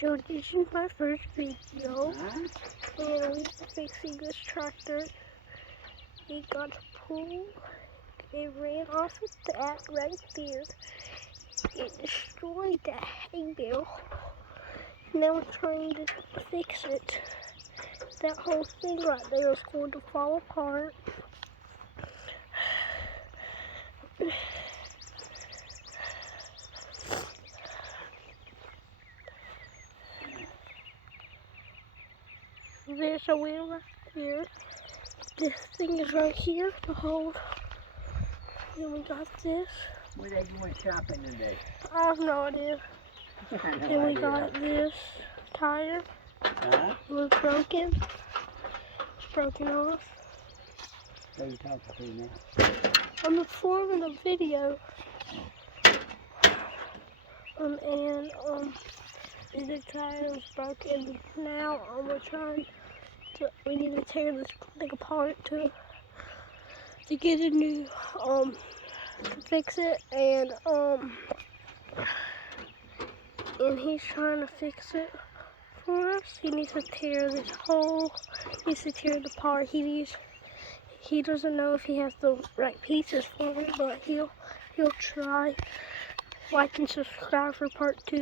So this is my first video, and we're fixing this tractor. It got pulled, it ran off of that right there. It destroyed that hay bale. Now we're trying to fix it. That whole thing right there is going to fall apart. There's a wheel right there. This thing is right here to hold. Then we got this. Where they going shopping today? I have no idea. Then we got this tire. Huh? It was broken. It's broken off. Who are you talking to now? I'm filming a video. And the tire was broken. Now we need to tear this thing apart to get a new to fix it, and he's trying to fix it for us. He needs to tear it apart. He doesn't know if he has the right pieces for it, but he'll try. Like and subscribe for part 2.